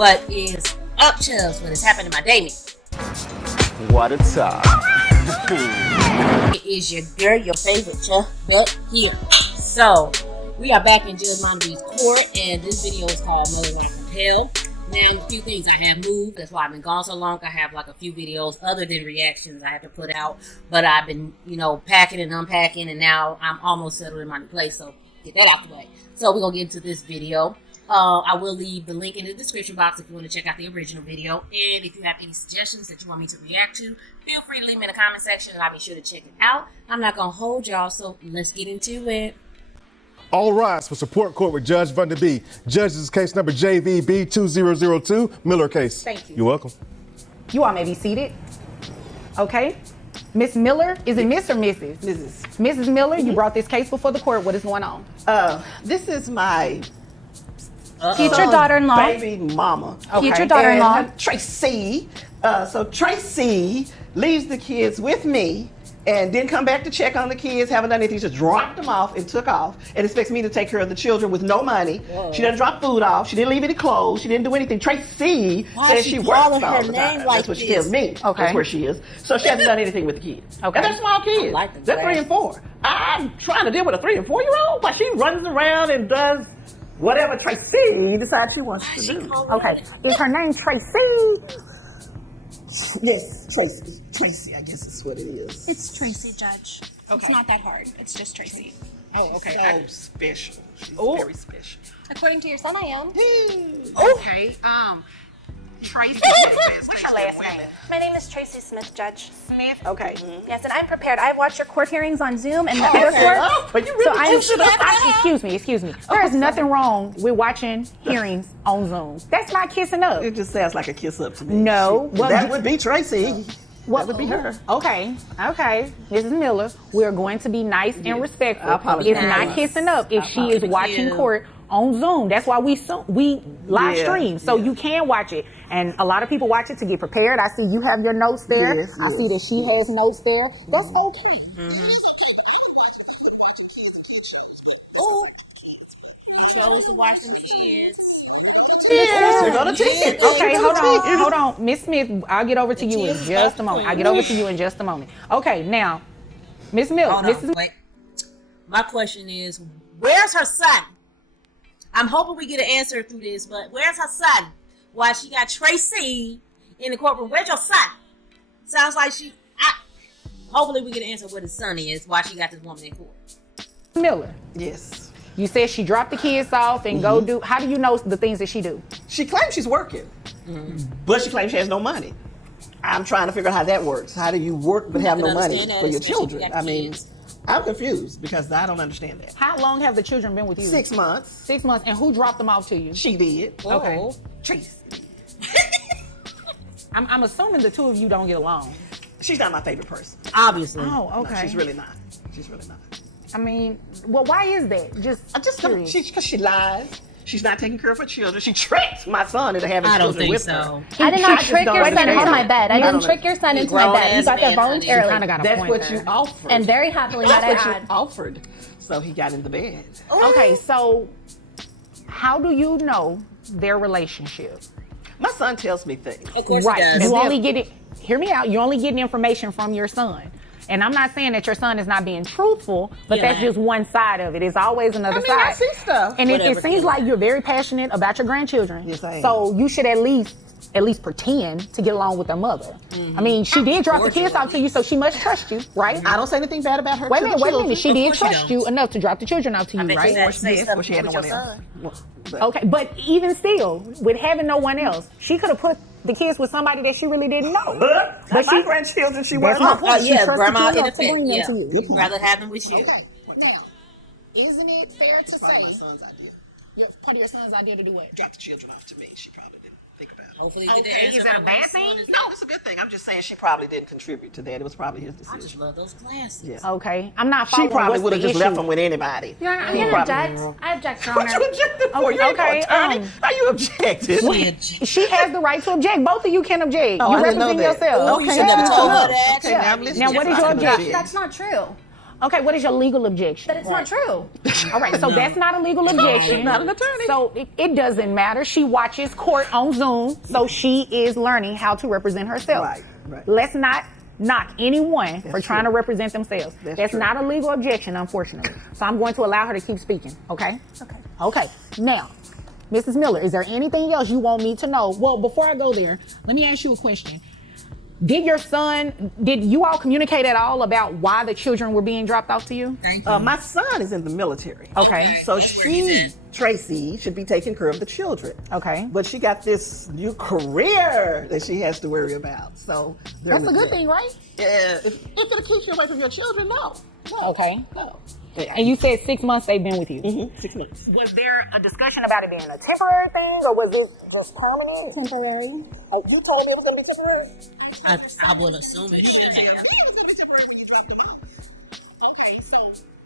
What is up, Chubbs? What is happening in my Damien? What a top. It is your girl, your favorite Chubb here. So, we are back in Judge Vonda B's court, and this video is called Mother Not Compelled. Now, a few things I have moved. That's why I've been gone so long. I have like a few videos other than reactions I have to put out. But I've been, packing and unpacking, and now I'm almost settled in my new place. So, get that out the way. So, we're going to get into this video. I will leave the link in the description box if you want to check out the original video. And if you have any suggestions that you want me to react to, feel free to leave them in the comment section and I'll be sure to check it out. I'm not going to hold y'all, so let's get into it. All rise for support court with Judge Vonda B. Judge's case number JVB 2002, Miller case. Thank you. You're welcome. You all may be seated. Okay. Miss Miller, is it Miss or Mrs.? Mrs. Mrs. Miller, you brought this case before the court. What is going on? This is my Future daughter-in-law. baby mama. Okay. Future daughter-in-law. And Tracy. So Tracy leaves the kids with me and didn't come back to check on the kids, haven't done anything, just dropped them off and took off and expects me to take care of the children with no money. Whoa. She doesn't drop food off. She didn't leave any clothes. She didn't do anything. Tracy says she works all the time. That's what she tells me. Okay. That's where she is. So she hasn't done anything with the kids. Okay. And they're small kids. like the They're 3 and 4. I'm trying to deal with a 3 and 4 year old, but she runs around and does whatever Tracy decides she wants to do. Okay. Is her name Tracy? Yes, Tracy. Tracy, I guess is what it is. It's Tracy, Judge. It's not that hard. It's just Tracy. Oh, okay. So special. She's very special. According to your son, I am. Okay. Tracy. What's your last name? My name is Tracy Smith, Judge. Smith. Okay. Yes, and I'm prepared. I've watched your court hearings on Zoom and the other court. Oh, but you really So I'm should have. excuse me. There is nothing wrong with watching hearings on Zoom. That's not kissing up. It just sounds like a kiss up to me. No. Well, that would be Tracy. What That would be her. Okay. Mrs. Miller, we're going to be nice and respectful. I apologize. It's not kissing up if she is watching you. court on Zoom. That's why we live Yeah, stream, so you can watch it. And a lot of people watch it to get prepared. I see you have your notes there. Yes, I see that she has notes there. That's okay. Oh, you chose to watch them kids. Yes, we're gonna take it. Okay, hold on. Miss Smith, I'll get over to you in just a moment. Okay, now, Miss Miller, Hold on, wait. My question is, where's her son? I'm hoping we get an answer through this, but where's her son? Why she got Tracy in the courtroom? Where's your son? Sounds like hopefully we get an answer where the son is, why she got this woman in court. Miller, Yes. you said she dropped the kids off and go do. How do you know the things that she do? She claims she's working, but she claims she has no money. I'm trying to figure out how that works. How do you work but have no money for your children? I mean, I'm confused because I don't understand that. How long have the children been with you? 6 months. 6 months. And who dropped them off to you? She did. Okay. Tracy. I'm assuming the two of you don't get along. She's not my favorite person. Obviously. Oh, okay. No, she's really not. She's really not. I mean, well, why is that? I just don't. curious. Because she lies. She's not taking care of her children. She tricked my son into having I don't children think with so. her. I did not just trick don't your son understand into my that. bed. I I didn't don't trick your son into my bed. You got that voluntarily. Kind of got a That's point what there. you offered. And very happily, might That's I what you add. offered. So he got in the bed. Okay, so how do you know their relationship? My son tells me things. Of course Right. he does. You only get it. Hear me out. You're only getting information from your son. And I'm not saying that your son is not being truthful, but Yeah. that's just one side of it. It's always another I mean, side. I see stuff. And it Whatever, seems kid. like you're very passionate about your grandchildren. Yes, I am. So you should at least pretend to get along with their mother. I mean, she did drop the kids off to you, so she must trust you, right? I don't say anything bad about her. Wait a to minute, the wait a children. minute. She did course you trust don't. you enough to drop the children out to I you, bet right? you said say Yes, stuff well, she had with no your one else. son. But Okay, but even still, with having no one else, she could have put the kids with somebody that she really didn't know. But my she- grandchildren, she That's was. my point. She Yeah, trusted grandma you in enough to bring effect. them Yeah. to you. You'd rather have them with you. Okay, now, isn't it fair to say My son's idea. part of your son's idea to do what? Drop the children off to me. She probably didn't think about it. Hopefully you get the Okay, answer. is that a from bad as soon thing? as- No, it's a good thing. I'm just saying she probably didn't contribute to that. It was probably his I just decision. love those glasses. Yeah. Okay, I'm not She following. probably what's would have the just issue. left him with anybody. I'm He gonna probably- object. I object, Your What Honor. you objected for? You ain't no Okay, attorney. How you objected? She has the right to object. Both of you can object. Oh, you I didn't know represent that. yourself. Oh, you should never told her that. Okay, now I'm listening. Now, what is your objection? That's not true. Okay, what is your legal objection? That it's not true. All right, so that's not a legal objection. Not an attorney. So it doesn't matter. She watches court on Zoom, so she is learning how to represent herself. Right. Let's not knock anyone for trying true. to represent themselves. That's true. not a legal objection, unfortunately. So I'm going to allow her to keep speaking, okay? Okay. Okay, now, Mrs. Miller, is there anything else you want me to know? Well, before I go there, let me ask you a question. Did you all communicate at all about why the children were being dropped off to you? My son is in the military. Okay. So Tracy, should be taking care of the children. Okay. But she got this new career that she has to worry about. So That's a good thing, right? Yeah. If it keeps you away from your children, no. Okay. No. And you said 6 months they've been with you. Mm-hmm. 6 months. Was there a discussion about it being a temporary thing, or was it just permanent? Temporary. Oh, you told me it was going to be temporary? I would assume it should have. It was going to be temporary when you dropped them off. Okay, so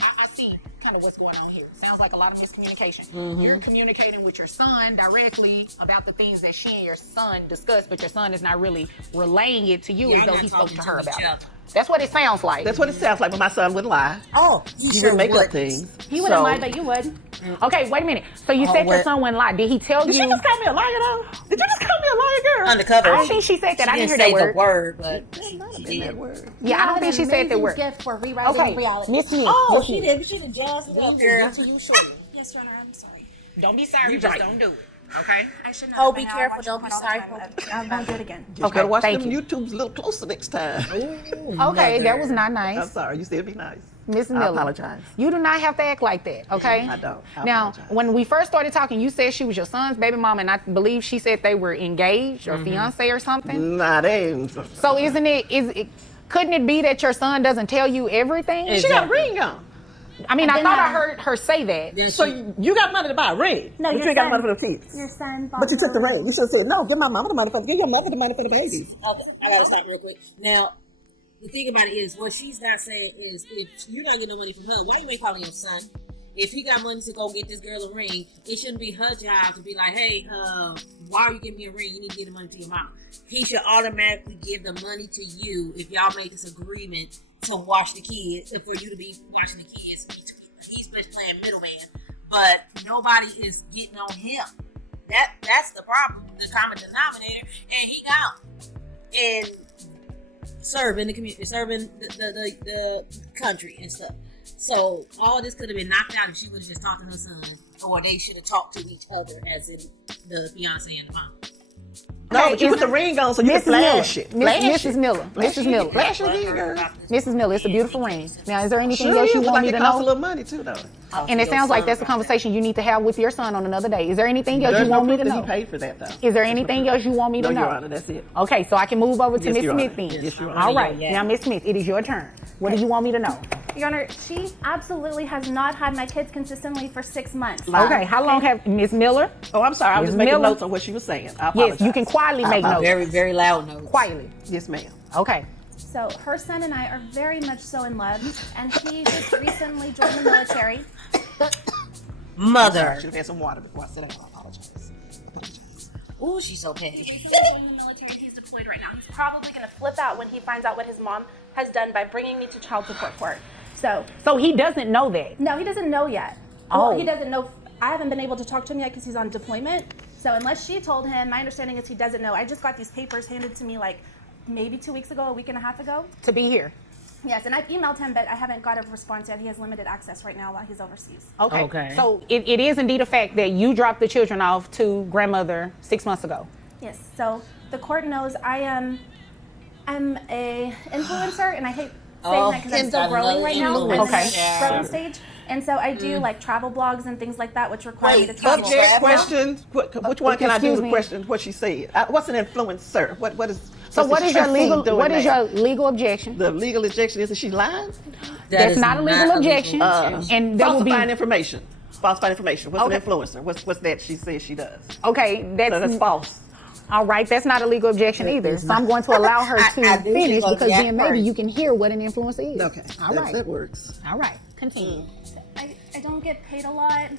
I see kind of what's going on here. Sounds like a lot of miscommunication. You're communicating with your son directly about the things that she and your son discussed, but your son is not really relaying it to you as though he spoke to her about it. That's what it sounds like. That's what it sounds like, but my son wouldn't lie. Oh, He would make up things. He wouldn't lie, but you would. Okay, wait a minute. So you said your son wouldn't lie. Did he tell Did you? you just call me a liar, though? Did you just call me a liar, girl? Undercover. I don't think she said that. I didn't hear say that the word, but she That did. word. Yeah, I don't think she said that word. Gift for rewriting Okay, reality. Miss Smith. Oh, Miss she Smith. did. She did just it up, We'll girl. get to you shortly. Yes, Your Honor, I'm sorry. Don't be sorry. Just don't do it. Okay. I should not. Oh, have be been out careful, watching don't be porn all sorry. the time. I won't do it again. You Okay, gotta watch thank them you. YouTubes a little closer next time. Okay, that was not I'm nice. sorry. You said be nice. Miss I Miller. apologize. You do not have to act like that, okay? I don't. I Now, apologize. when we first started talking, you said she was your son's baby mama, and I believe she said they were engaged or fiance or something. Nah, they ain't. So couldn't it be that your son doesn't tell you everything? She got a ring on. I mean, I then thought I I- heard her say that. So you got money to buy a ring. No, but your you ain't got son- money for the kids. Your son bought But you took the her- ring. You should have said, no, give my mama the money give your mother the money for the babies. Okay, I gotta stop real quick. Now, the thing about it is, what she's not saying is, if you're not getting no money from her, why you ain't calling your son? If he got money to go get this girl a ring, it shouldn't be her job to be like, hey, why are you giving me a ring? You need to give the money to your mama. He should automatically give the money to you if y'all make this agreement to watch the kids, and for you to be watching the kids. He's just playing middleman, but nobody is getting on him. That's the problem, the common denominator, and he gone and serving the community, serving the country and stuff. So all this could have been knocked out if she would have just talked to her son, or they should have talked to each other, as in the fiance and the mom. No, but you put the ring on so you can flash it. Mrs. Miller. Mrs. Miller. Flash it again, girl. Mrs. Miller, it's a beautiful ring. Now, is there anything Sure, else you but want like me it to costs a know? little money too, though. And it sounds like that's a conversation you need to have with your son on another day. Is there anything else There's you no want me proof to that know? he paid for that, though. Is there anything else you want me No, to know? Your Honor, that's it. Okay, so I can move over to Yes, Miss Your Smith Honor. then. Yes, Your Honor. All right, Yeah. now Miss Smith, it is your turn. What do you want me to know? Your Honor, she absolutely has not had my kids consistently for 6 months. Okay, how long have Miss Miller? Oh, I'm sorry. I was Ms. just making Miller? notes on what she was saying. I apologize. Yes, you can quietly I make notes. apologize. Very, very loud notes. Quietly. Yes, ma'am. Okay. So her son and I are very much so in love, and he just recently joined the military. Mother. Should have had some water before I said that. I apologize. Ooh, she's so petty. He's joined the military. He's deployed right now. He's probably going to flip out when he finds out what his mom has done by bringing me to child support court. So he doesn't know that. no, he doesn't know yet. Oh. Well, he doesn't know. I haven't been able to talk to him yet because he's on deployment. So unless she told him, my understanding is he doesn't know. I just got these papers handed to me like maybe 2 weeks ago, a week and a half ago. To be here. Yes, and I've emailed him, but I haven't got a response yet. He has limited access right now while he's overseas. Okay. So it is indeed a fact that you dropped the children off to grandmother 6 months ago. Yes. So the court knows I'm a influencer, and I hate saying that because I'm still growing right now. I'm in Okay. the growing stage. And so I do like travel blogs and things like that, which require me to travel. Subject, question. Which one can I do Excuse the me. question? What she said. What's an influencer? What is? So what this is your Tracy legal doing what is there? your legal objection? The legal objection is that she lied. That's not a legal objection. And that will be Falsifying information. Falsifying information. What's Okay. an influencer? What's that she says she does? okay. So That's that's false. all right. That's not a legal objection either. So I'm going to allow her to I knew she finish was because gonna then be maybe first. you can hear what an influencer is. Okay. All right. That works. All right. Continue. I don't get paid a lot.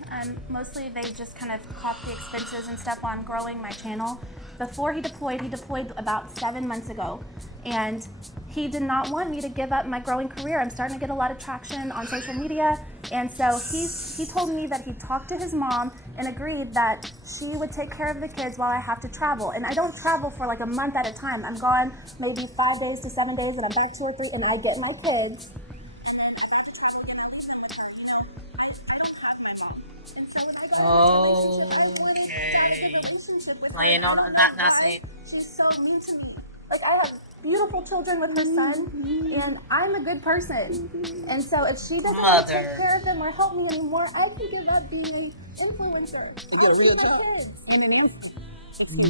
Mostly they just kind of cop the expenses and stuff while I'm growing my channel. Before he deployed about 7 months ago. And he did not want me to give up my growing career. I'm starting to get a lot of traction on social media. And so he told me that he talked to his mom and agreed that she would take care of the kids while I have to travel. And I don't travel for like a month at a time. I'm gone maybe 5 days to 7 days and I'm back 2 or 3 and I get my kids. Okay. Playing on, not saying. She's so mean to me. Like, I have beautiful children with her son, and I'm a good person. And so if she doesn't want to take care of them or help me anymore, I can give up being an influencer. You get a real job.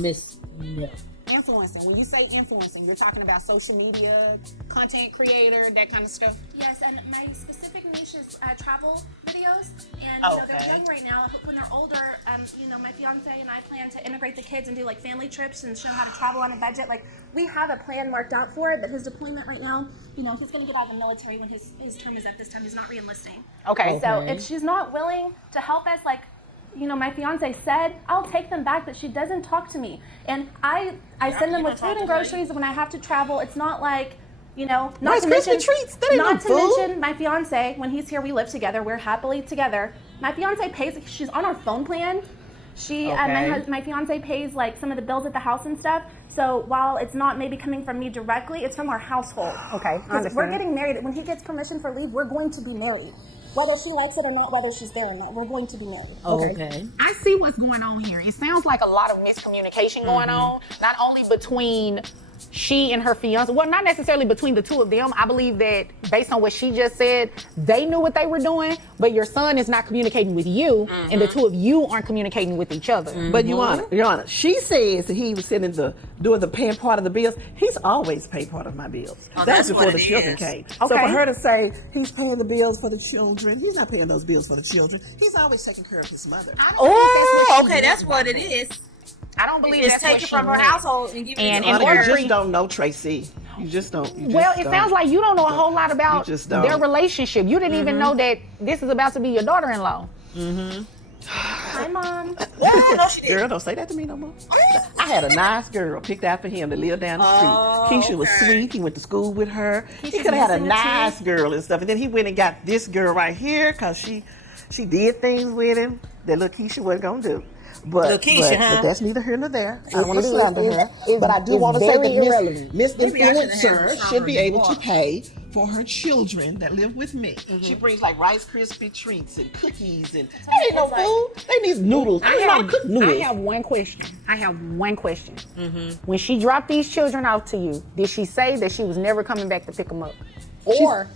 Miss No. Influencing. When you say influencing, you're talking about social media, content creator, that kind of stuff? Yes, and my specific niche is travel videos. And they're young right now. When they're older, my fiance and I plan to integrate the kids and do like family trips and show them how to travel on a budget. Like, we have a plan marked out for it, but his deployment right now, he's going to get out of the military when his term is up this time. He's not re-enlisting. Okay. So if she's not willing to help us, like, my fiance said, I'll take them back, but she doesn't talk to me. And I send them with food and groceries when I have to travel. It's not like, not to mention, treats? That ain't not no to food. mention my fiance, when he's here, we live together. We're happily together. My fiance pays, she's on our phone plan. My fiance pays like some of the bills at the house and stuff. So while it's not maybe coming from me directly, it's from our household. Okay. Because we're getting married. When he gets permission for leave, we're going to be married. Whether she likes it or not, whether she's there or not, we're going to be married. Okay. I see what's going on here. It sounds like a lot of miscommunication going on, not only between she and her fiance, well, not necessarily between the two of them. I believe that based on what she just said, they knew what they were doing, but your son is not communicating with you, and the two of you aren't communicating with each other. But Your Honor, she says that he was doing the paying part of the bills. He's always paid part of my bills. That's before the children came. So for her to say he's paying the bills for the children, he's not paying those bills for the children. He's always taking care of his mother. That's what it is. I don't believe It's that's taken from her household and given And to in her. order You just don't know, Tracy. You just don't. It sounds like you don't know a whole lot about just don't. their relationship. You didn't even know that this is about to be your daughter-in-law. Hi, Mom. Girl, don't say that to me no more. I had a nice girl picked out for him to live down the street. Keisha was sweet. He went to school with her. He could have had a nice girl and stuff. And then he went and got this girl right here because she did things with him that little Keisha wasn't going to do. But that's neither here nor there. I don't want to slander her. But I do want to say that Miss Influencer should be able to pay for her children that live with me. She brings like Rice Krispie treats and cookies and that ain't no food. They need noodles. I have one question. When she dropped these children out to you, did she say that she was never coming back to pick them up? Or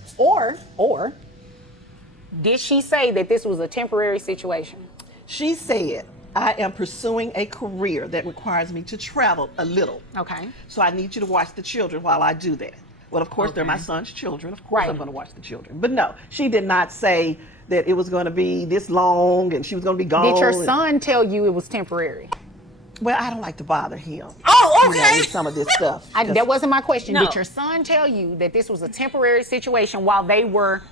did she say that this was a temporary situation? She said, I am pursuing a career that requires me to travel a little. Okay. So I need you to watch the children while I do that. Well, of course, they're my son's children. Of course, I'm going to watch the children. But no, she did not say that it was going to be this long and she was going to be gone. Did your son tell you it was temporary? Well, I don't like to bother him. Oh, okay. With some of this stuff. That wasn't my question. No. Did your son tell you that this was a temporary situation while they were,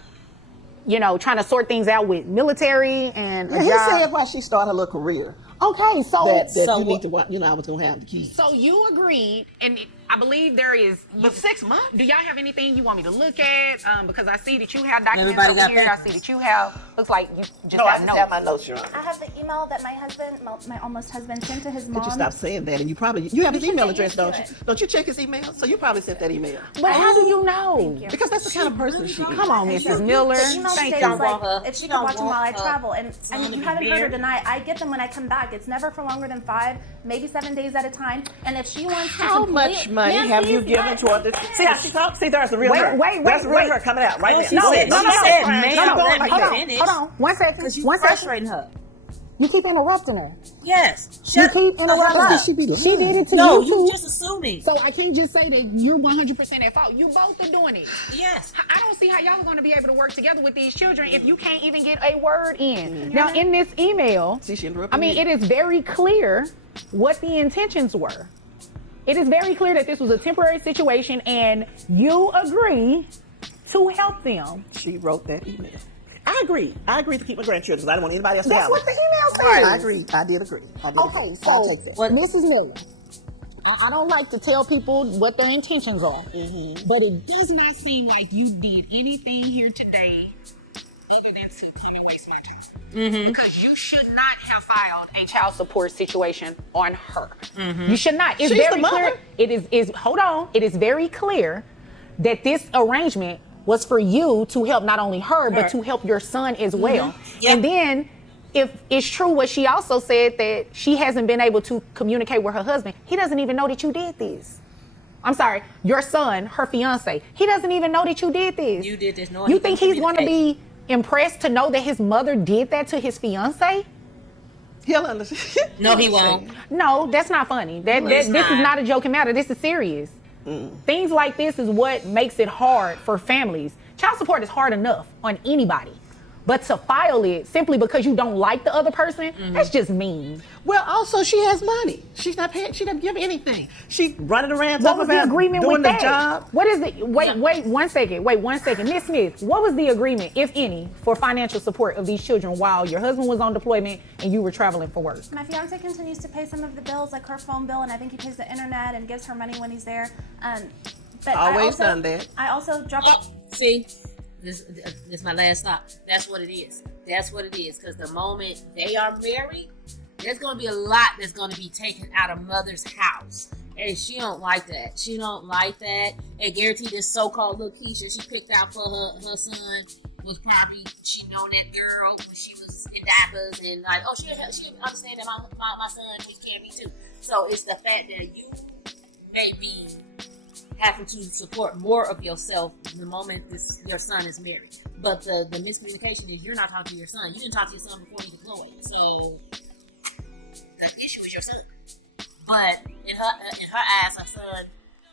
trying to sort things out with military and a He job? said why she started a little career. Okay, so That you need to watch. I was going to have the keys. So you agreed, and I believe there is. But 6 months? Do y'all have anything you want me to look at? Because I see that you have documents Everybody over got here. that? I see that you have. Looks like you just No, I have just notes. have my notes, Your Honor. I have the email that my husband, my almost husband, sent to his mom. Could you stop saying that? And you have his should email get address, used to don't you? it. Don't you check his email? So you probably sent that email. But how do you know? Thank you. Because that's the kind of person she is. Come on, Mrs. Miller. The email Thank states you. like if she could watch them while I travel, and to you be haven't heard her here. deny. I get them when I come back. It's never for longer than 5, maybe 7 days at a time. And if she wants to, How much money have you given toward this? See how she talks? See, there's the real her. There's the real her coming out right now. She said, ma'am, let me Hold on, finish. hold on. 1 second. Because you 1 second. frustrating her. You keep interrupting her. Yes. You keep interrupting her. She be lying. She did it to No, you too. you just assuming. So I can't just say that you're 100% at fault. You both are doing it. Yes. I don't see how y'all are going to be able to work together with these children if you can't even get a word in. Now, in this email, See, she interrupted I mean, me. it is very clear what the intentions were. It is very clear that this was a temporary situation and you agree to help them. She wrote that email. I I agree. I agree to keep my grandchildren because I don't want anybody else to That's have what the them. email says. I agree. I did agree. Okay, so I'll take that. Mrs. Miller, I don't like to tell people what their intentions are, but it Does not seem like you did anything here today other than to come and waste my time. Because you should not have filed a child support situation on her. You should not. It's She's very the clear. mother. It is hold on. It is very clear that this arrangement was for you to help not only her, but to help your son as well. Yep. And then if it's true what she also said, that she hasn't been able to communicate with her husband, he doesn't even know that you did this. I'm sorry, your son, her fiance, he doesn't even know that you did this. You did this. No, You he think couldn't he's going to communicate. be impressed to know that his mother did that to his fiance? He'll understand. No, he won't. No, that's not funny. This is not a joking matter. This is serious. Things like this is what makes it hard for families. Child support is hard enough on anybody. But to file it simply because you don't like the other person, that's just mean. Well, also she has money. She's not paying. She doesn't give anything. She running around What talking was the about agreement doing with the that? job. What is it? Wait 1 second. Wait 1 second. Miss Smith, what was the agreement, if any, for financial support of these children while your husband was on deployment and you were traveling for work? My fiance continues to pay some of the bills, like her phone bill, and I think he pays the internet and gives her money when he's there. But Always done that. I also drop off. See, this is my last stop. That's what it is. That's what it is. Because the moment they are married, there's going to be a lot that's going to be taken out of mother's house. And she don't like that. She don't like that. And guarantee this so-called little Keisha she picked out for her son was probably, she known that girl when she was in diapers and like, oh, she understand that my son takes care of me too. So it's the fact that you may be having to support more of yourself the moment your son is married. But the miscommunication is you're not talking to your son. You didn't talk to your son before he deployed. So the issue is your son. But in her eyes, her son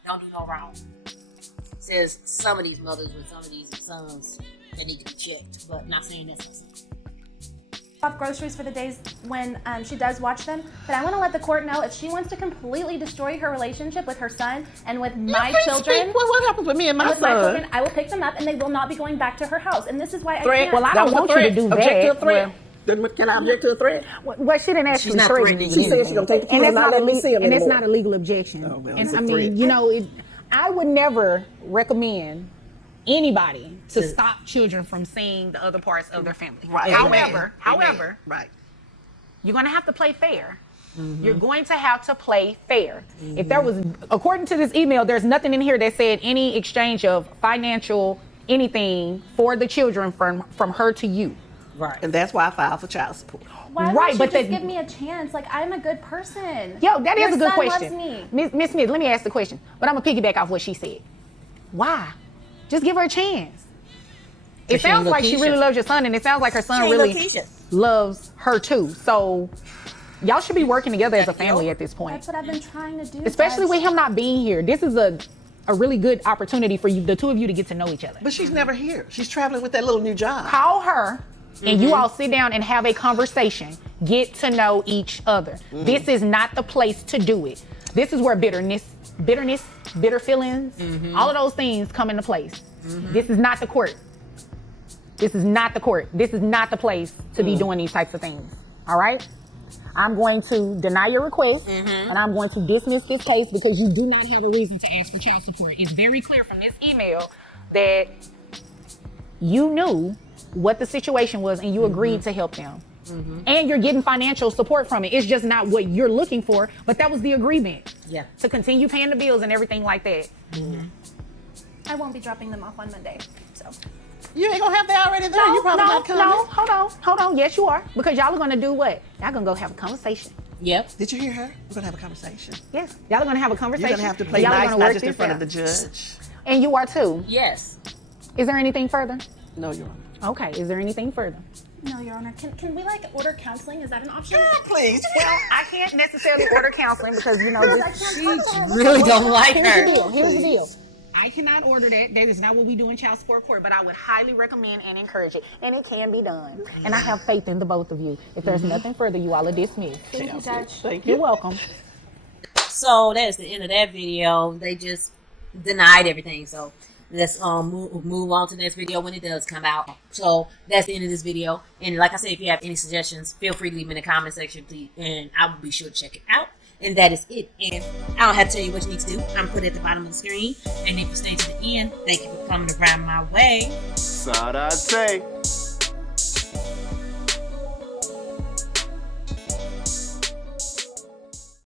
don't do no wrong. Says some of these mothers with some of these sons, they need to be checked. But not saying that's her son. Off groceries for the days when she does watch them, but I want to let the court know if she wants to completely destroy her relationship with her son and with my children. What happens with me and my With my son? children, I will pick them up and they will not be going back to her house. And this is why I Threat. can't. Well, I That don't was a want you to threat. do Object to a that. threat. Then can I object to a threat? Well, she didn't actually not threaten threatening you. you. She said she's gonna take the kids and not let me see them and it's anymore. not a legal objection. Oh, well, and it's a I mean, threat. you know, I would never recommend anybody to stop children from seeing the other parts of their family. Right. However, Amen. Right. you're going to have to play fair. You're going to have to play fair. If there was, according to this email, there's nothing in here that said any exchange of financial anything for the children from her to you. Right. And that's why I filed for child support. Why Right, won't but you just that- give me a chance? Like, I'm a good person. Yo, that is Your a good son question. Loves me. Miss Smith, let me ask the question. But I'm going to piggyback off what she said. Why? Just give her a chance. It she ain't sounds like she Lakeisha. really loves your son, and it sounds like her son She ain't really Lakeisha. loves her too. So y'all should be working together as a family at this point. That's what I've been trying to do. Especially Judge. with him not being here. This is a really good opportunity for you, the two of you, to get to know each other. But she's never here. She's traveling with that little new job. Call her and you all sit down and have a conversation. Get to know each other. This is not the place to do it. This is where bitter feelings, all of those things come into place. This is not the court. This is not the court. This is not the place to be doing these types of things. All right? I'm going to deny your request and I'm going to dismiss this case because you do not have a reason to ask for child support. It's very clear from this email that you knew what the situation was and you agreed to help them. And you're getting financial support from it. It's just not what you're looking for, but that was the agreement. Yeah. To continue paying the bills and everything like that. I won't be dropping them off on Monday. So You ain't gonna have that already there. You probably not coming. Hold on. Yes, you are. Because y'all are gonna do what? Y'all gonna go have a conversation. Yep. Did you hear her? We're gonna have a conversation. Yes. Y'all are gonna have a conversation. You're gonna have to play Y'all are nice, gonna not work just in this front out. of the judge. And you are too. Yes. Is there anything further? No, Your Honor. Okay. Is there anything further? no, Your Honor. Can we like order counseling? Is that an option? Please. Well, I can't necessarily order counseling because you know I this. can't talk to her. Really don't like Here's the her. deal. Here's the deal. I cannot order that. That is not what we do in child support court, but I would Highly recommend and encourage it, and it can be done. And I have faith in the both of you. If there's nothing further, you all are dismissed. Thank you, Judge. Thank You're you. welcome. So that's the end of that video. They just denied everything. So let's move on to the next video when it does come out. So that's the end of this video. And like I said, if you have any suggestions, feel free to leave them in the comment section, please, and I will be sure to check it out. And that is it. And I don't have to tell you what you need to do. I'm put it at the bottom of the screen. And if you stay to the end, thank you for coming around my way. Sarate.